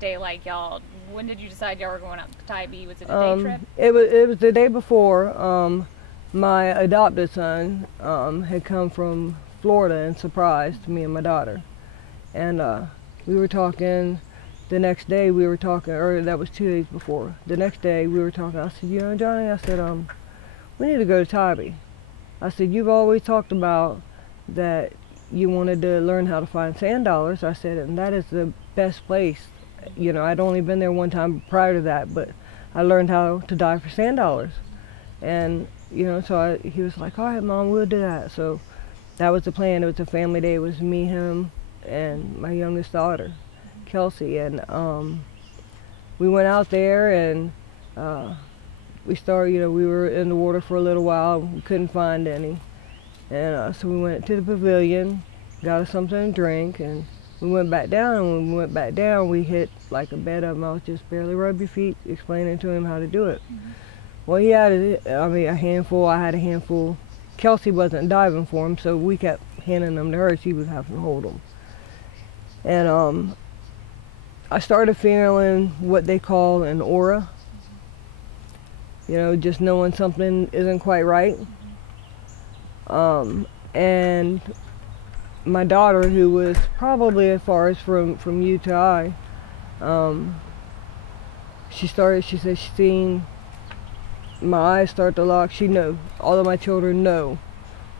day like? Y'all, when did you decide y'all were going out to Tybee? Was it a day trip? It was the day before. My adopted son had come from Florida and surprised me and my daughter. And we were talking the next day, or that was 2 days before. The next day we were talking, I said, you know, Johnny, I said, we need to go to Tybee. I said, you've always talked about that you wanted to learn how to find sand dollars. I said, and that is the best place. You know, I'd only been there one time prior to that, but I learned how to dive for sand dollars. And, you know, so he was like, all right, Mom, we'll do that. So that was the plan. It was a family day. It was me, him, and my youngest daughter, Kelsey. And we went out there and we started, you know, we were in the water for a little while. We couldn't find any. And so we went to the pavilion, got us something to drink, and we went back down. And when we went back down, we hit like a bed of them. I was just barely rub your feet, explaining to him how to do it. Mm-hmm. Well, he had, a handful, I had a handful. Kelsey wasn't diving for him, so we kept handing them to her. She was having to hold them. And I started feeling what they call an aura. You know, just knowing something isn't quite right. And my daughter, who was probably as far as from you to I, she said she's seen my eyes start to lock. She knows, all of my children know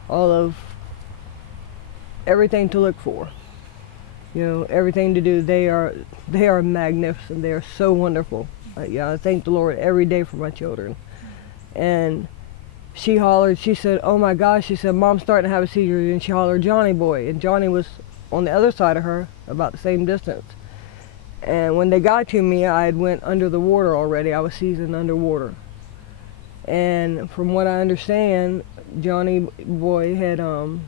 all of everything to look for. You know, everything to do. They are magnificent. They are so wonderful. Yeah, I thank the Lord every day for my children. And she hollered, she said, oh my gosh, she said, Mom's starting to have a seizure. And she hollered, Johnny boy. And Johnny was on the other side of her, about the same distance. And when they got to me, I had went under the water already. I was seasoned underwater. And from what I understand, Johnny boy had, you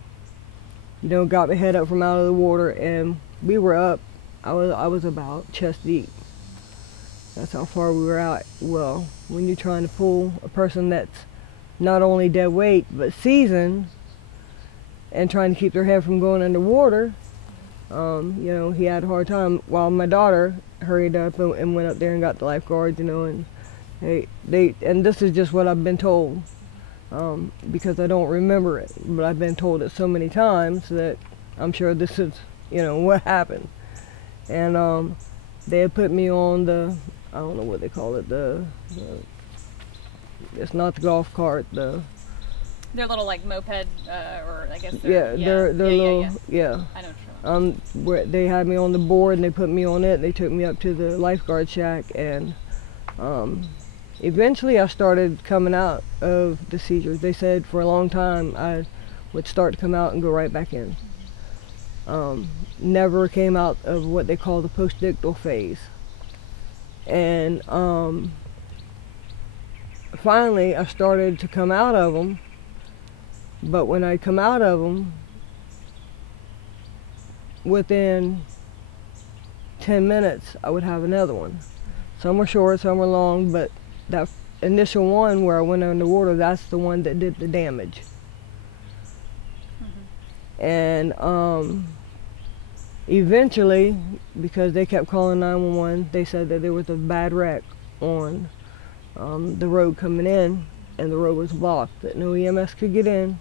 know, got my head up from out of the water, and we were up. I was about chest deep. That's how far we were out. Well, when you're trying to pull a person that's not only dead weight, but seasoned, and trying to keep their head from going underwater, you know, he had a hard time. While my daughter hurried up and went up there and got the lifeguards, you know, and and this is just what I've been told, because I don't remember it, but I've been told it so many times that I'm sure this is, you know, what happened. And they had put me on the, I don't know what they call it, it's not the golf cart, their little like moped, or I guess they're little, yeah. I know what you're where they had me on the board and they put me on it, and they took me up to the lifeguard shack, and eventually I started coming out of the seizures. They said for a long time I would start to come out and go right back in. Never came out of what they call the postdictal phase. And finally I started to come out of them, but when I come out of them, within 10 minutes I would have another one. Some were short, some were long, but that initial one where I went underwater, that's the one that did the damage. Mm-hmm. And eventually, because they kept calling 911, they said that there was a bad wreck on the road coming in, and the road was blocked, that no EMS could get in,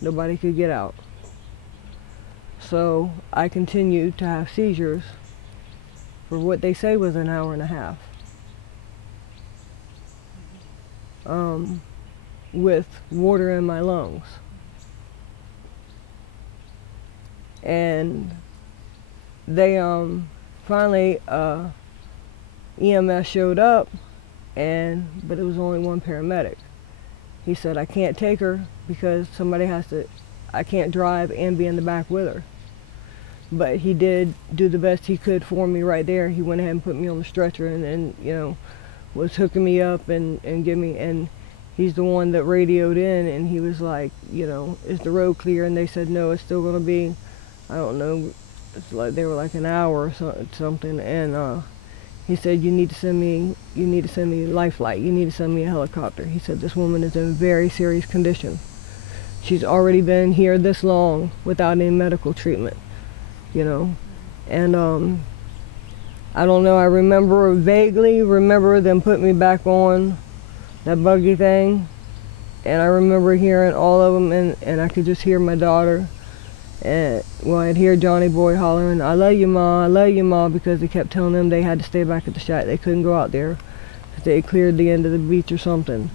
nobody could get out. So I continued to have seizures for what they say was an hour and a half. With water in my lungs. And they finally EMS showed up, but it was only one paramedic. He said, I can't take her because I can't drive and be in the back with her. But he did do the best he could for me right there. He went ahead and put me on the stretcher and you know, was hooking me up and he's the one that radioed in, and he was like, you know, is the road clear? And they said, no, it's still going to be, I don't know, it's like they were like an hour or something. And he said, you need to send me life flight. You need to send me a helicopter. He said, this woman is in very serious condition. She's already been here this long without any medical treatment, you know. And I don't know, I vaguely remember them putting me back on that buggy thing. And I remember hearing all of them, and I could just hear my daughter. And well, I'd hear Johnny Boy hollering, "I love you, Ma, I love you, Ma," because they kept telling them they had to stay back at the shack. They couldn't go out there because they cleared the end of the beach or something.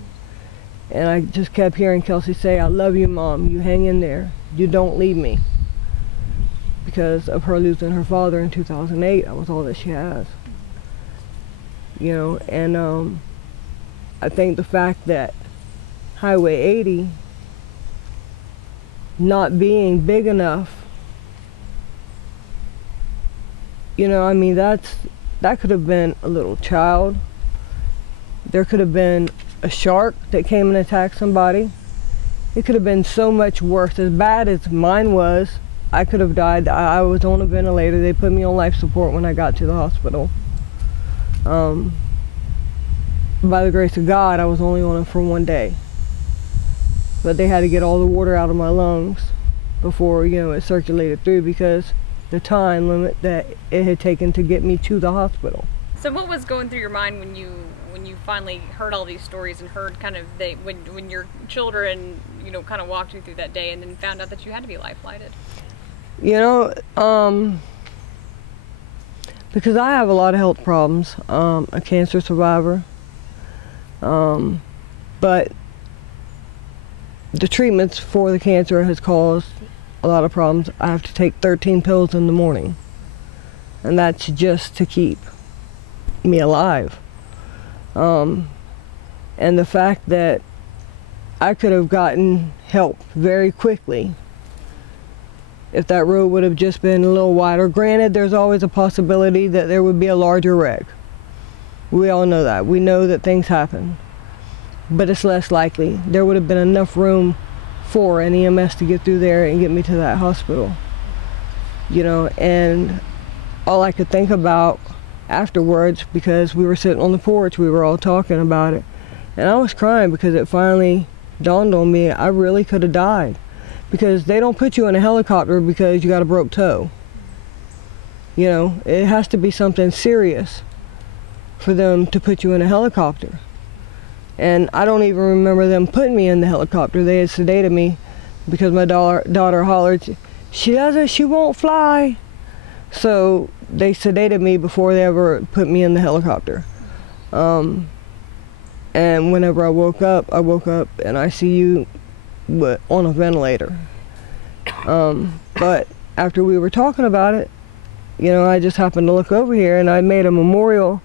And I just kept hearing Kelsey say, "I love you, Mom. You hang in there. You don't leave me." Because of her losing her father in 2008, I was all that she has. You know, and I think the fact that Highway 80 not being big enough, you know, I mean, that could have been a little child. There could have been a shark that came and attacked somebody. It could have been so much worse. As bad as mine was, I could have died. I was on a ventilator. They put me on life support when I got to the hospital. By the grace of God, I was only on it for 1 day. But they had to get all the water out of my lungs before, you know, it circulated through, because the time limit that it had taken to get me to the hospital. So what was going through your mind when you finally heard all these stories and heard kind of when your children, you know, kind of walked you through that day and then found out that you had to be life flighted? You know, because I have a lot of health problems, a cancer survivor, but the treatments for the cancer has caused a lot of problems. I have to take 13 pills in the morning, and that's just to keep me alive. And the fact that I could have gotten help very quickly if that road would have just been a little wider. Granted, there's always a possibility that there would be a larger wreck. We all know that. We know that things happen. But it's less likely. There would have been enough room for an EMS to get through there and get me to that hospital. You know, and all I could think about afterwards, because we were sitting on the porch, we were all talking about it, and I was crying because it finally dawned on me I really could have died. Because they don't put you in a helicopter because you got a broke toe. You know, it has to be something serious for them to put you in a helicopter. And I don't even remember them putting me in the helicopter. They had sedated me because my daughter hollered, she won't fly. So they sedated me before they ever put me in the helicopter. And whenever I woke up in ICU, but on a ventilator. But after we were talking about it, you know, I just happened to look over here, and I made a memorial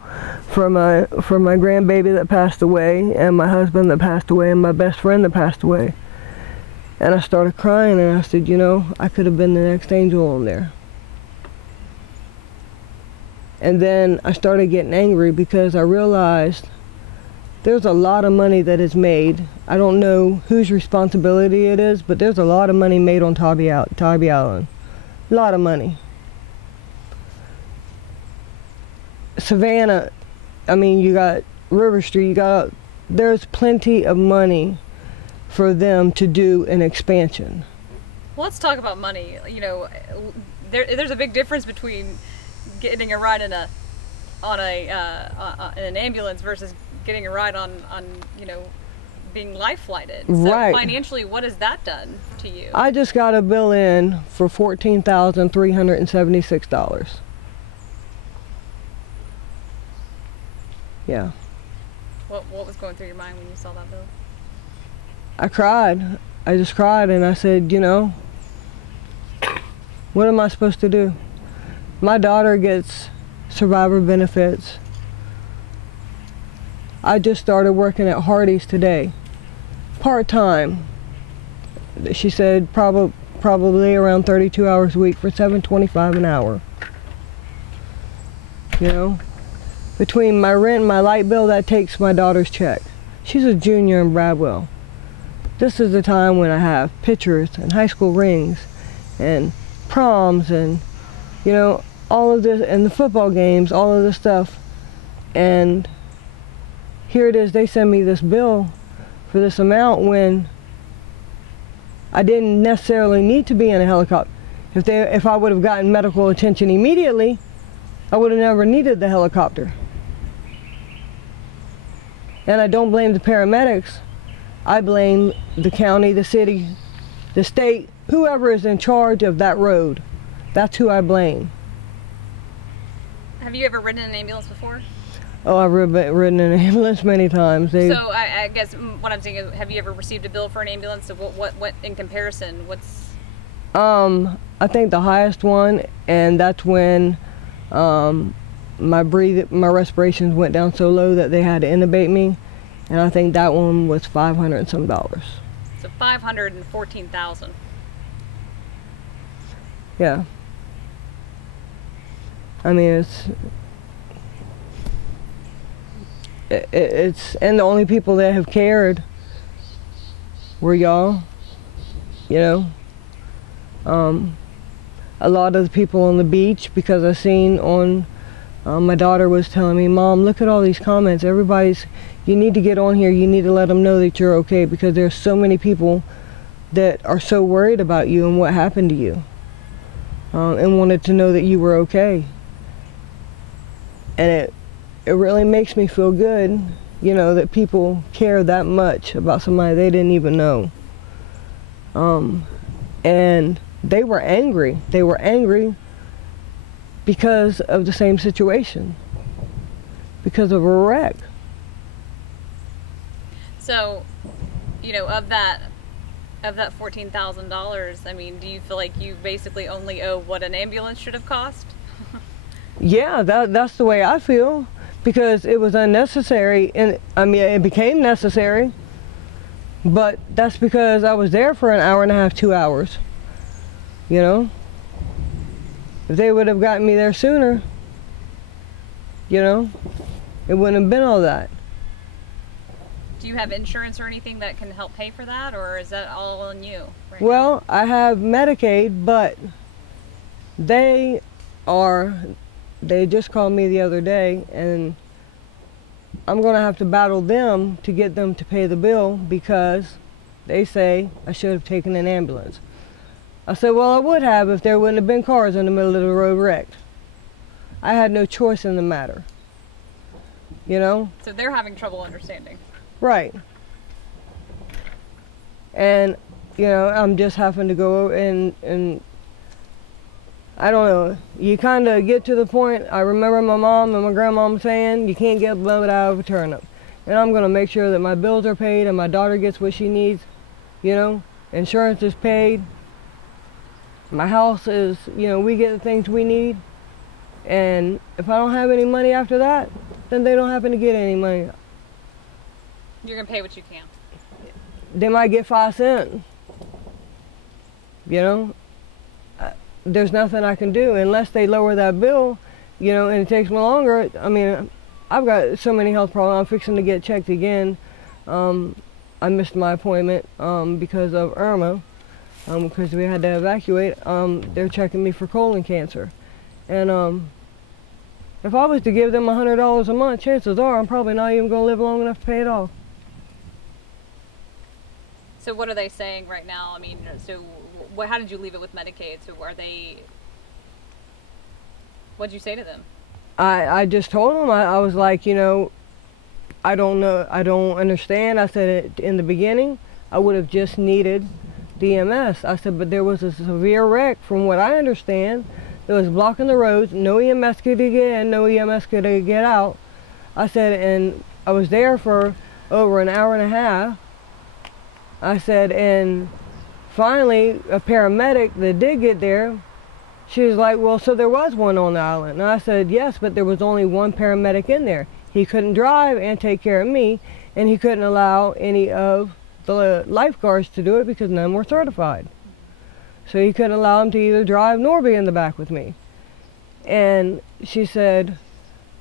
for my grandbaby that passed away, and my husband that passed away, and my best friend that passed away. And I started crying, and I said, you know, I could have been the next angel on there. And then I started getting angry because I realized there's a lot of money that is made. I don't know whose responsibility it is, but there's a lot of money made on Tybee Island. A lot of money. Savannah, I mean, you got River Street, there's plenty of money for them to do an expansion. Well, let's talk about money. You know, there's a big difference between getting a ride in an ambulance versus getting a ride on you know, being life flighted. So right. Financially, what has that done to you? I just got a bill in for $14,376. Yeah. What was going through your mind when you saw that bill? I cried. I just cried, and I said, you know, what am I supposed to do? My daughter gets survivor benefits. I just started working at Hardee's today, part-time. She said probably around 32 hours a week for $7.25 an hour. You know, between my rent and my light bill, that takes my daughter's check. She's a junior in Bradwell. This is the time when I have pictures and high school rings and proms and, you know, all of this, and the football games, all of this stuff. And here it is, they send me this bill for this amount when I didn't necessarily need to be in a helicopter. If I would have gotten medical attention immediately, I would have never needed the helicopter. And I don't blame the paramedics. I blame the county, the city, the state, whoever is in charge of that road. That's who I blame. Have you ever ridden in an ambulance before? Oh, I've ridden in an ambulance many times. So I guess what I'm saying is, have you ever received a bill for an ambulance? So what in comparison, what's? I think the highest one, and that's when my respirations went down so low that they had to intubate me, and I think that one was $500 and some. So $514,000. Yeah. I mean, it's and the only people that have cared were y'all, you know. A lot of the people on the beach, because I seen on, my daughter was telling me, Mom, look at all these comments. You need to get on here. You need to let them know that you're okay, because there's so many people that are so worried about you and what happened to you, and wanted to know that you were okay. And it really makes me feel good, you know, that people care that much about somebody they didn't even know. And they were angry. They were angry because of the same situation, because of a wreck. So, you know, of that $14,000, I mean, do you feel like you basically only owe what an ambulance should have cost? Yeah, that's the way I feel, because it was unnecessary, and I mean, it became necessary, but that's because I was there for an hour and a half, 2 hours, you know? If they would have gotten me there sooner, you know, it wouldn't have been all that. Do you have insurance or anything that can help pay for that, or is that all on you right now? I have Medicaid, but they just called me the other day, and I'm going to have to battle them to get them to pay the bill, because they say I should have taken an ambulance. I said, well, I would have if there wouldn't have been cars in the middle of the road wrecked. I had no choice in the matter, you know? So they're having trouble understanding. Right. And, you know, I'm just having to go and I don't know, you kind of get to the point. I remember my mom and my grandmom saying, you can't get blood out of a turnip. And I'm going to make sure that my bills are paid and my daughter gets what she needs, you know. Insurance is paid. My house is, you know, we get the things we need. And if I don't have any money after that, then they don't happen to get any money. You're going to pay what you can. They might get 5 cents, you know. There's nothing I can do unless they lower that bill, you know, and it takes me longer. I mean, I've got so many health problems. I'm fixing to get checked again. I missed my appointment because of Irma, because we had to evacuate. They're checking me for colon cancer. And if I was to give them $100 a month, chances are I'm probably not even going to live long enough to pay it off. So what are they saying right now? I mean, so how did you leave it with Medicaid? So what'd you say to them? I just told them, I was like, you know, I don't know, I don't understand. I said in the beginning, I would have just needed the EMS. I said, but there was a severe wreck from what I understand. It was blocking the roads. No EMS could get in, no EMS could get out. I said, and I was there for over an hour and a half. I said, and finally, a paramedic that did get there, she was like, well, so there was one on the island. And I said, yes, but there was only one paramedic in there. He couldn't drive and take care of me, and he couldn't allow any of the lifeguards to do it because none were certified. So he couldn't allow them to either drive nor be in the back with me. And she said,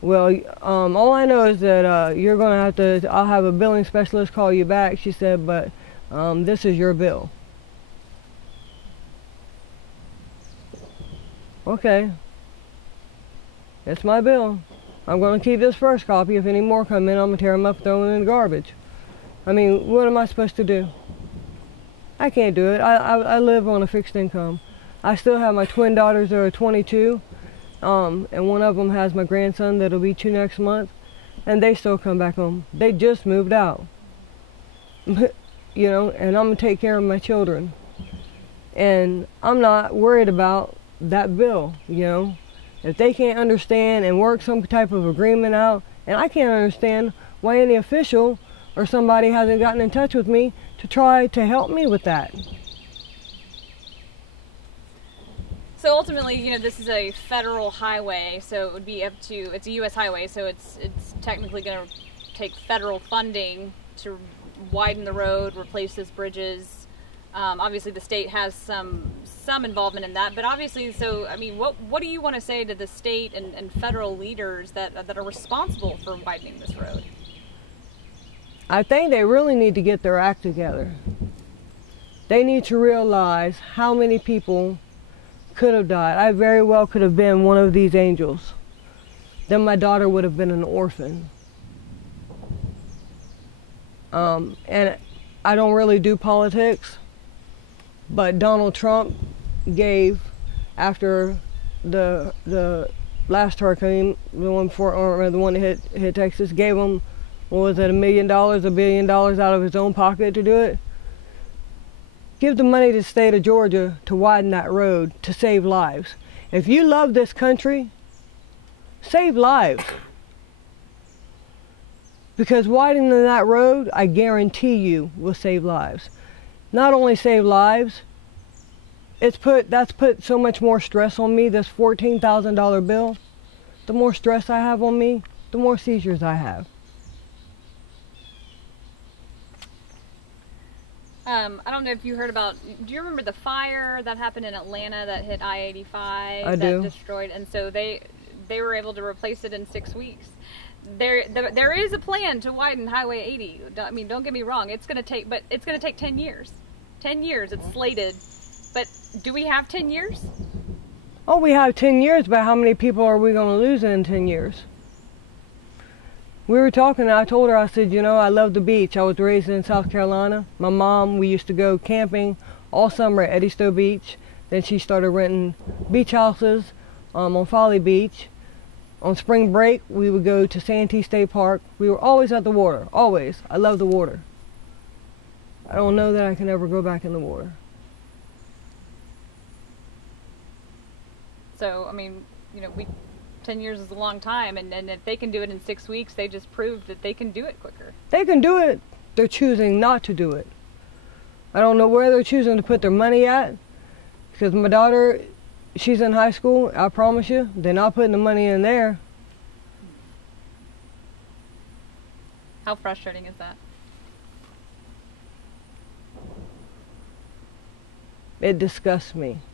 well, all I know is that you're going to have to, I'll have a billing specialist call you back. She said, but this is your bill. Okay, it's my bill. I'm going to keep this first copy. If any more come in, I'm going to tear them up and throw them in the garbage. I mean, what am I supposed to do? I can't do it. I live on a fixed income. I still have my twin daughters that are 22, And one of them has my grandson that'll be 2 next month, and they still come back home. They just moved out. You know, and I'm gonna take care of my children. And I'm not worried about that bill, you know. If they can't understand and work some type of agreement out, and I can't understand why any official or somebody hasn't gotten in touch with me to try to help me with that. So ultimately, you know, this is a federal highway, so it would be up to, it's a U.S. highway, so it's technically going to take federal funding to widen the road, replace those bridges. Obviously, the state has some involvement in that, but obviously, so I mean, what do you want to say to the state and federal leaders that are responsible for widening this road? I think they really need to get their act together. They need to realize how many people could have died. I very well could have been one of these angels. Then my daughter would have been an orphan. And I don't really do politics, but Donald Trump gave, after the last hurricane, the one before, or the one that hit Texas, gave him, what was it, $1 million, $1 billion out of his own pocket to do it. Give the money to the state of Georgia to widen that road to save lives. If you love this country, save lives. Because widening that road, I guarantee you, will save lives. Not only save lives, that's put so much more stress on me, this $14,000 bill. The more stress I have on me, the more seizures I have. I don't know if you heard about, do you remember the fire that happened in Atlanta that hit I-85? I do. That destroyed, and so they were able to replace it in 6 weeks. There is a plan to widen Highway 80. I mean, don't get me wrong, it's going to take 10 years. 10 years, it's slated. But do we have 10 years? Oh, we have 10 years, but how many people are we going to lose in 10 years? We were talking, and I told her, I said, you know, I love the beach. I was raised in South Carolina. My mom, we used to go camping all summer at Eddystone Beach. Then she started renting beach houses on Folly Beach. On spring break, we would go to Santee State Park. We were always at the water, always. I love the water. I don't know that I can ever go back in the water. So, I mean, you know, 10 years is a long time, and if they can do it in 6 weeks, they just proved that they can do it quicker. They can do it. They're choosing not to do it. I don't know where they're choosing to put their money at, because my daughter, she's in high school, I promise you, they're not putting the money in there. How frustrating is that? It disgusts me.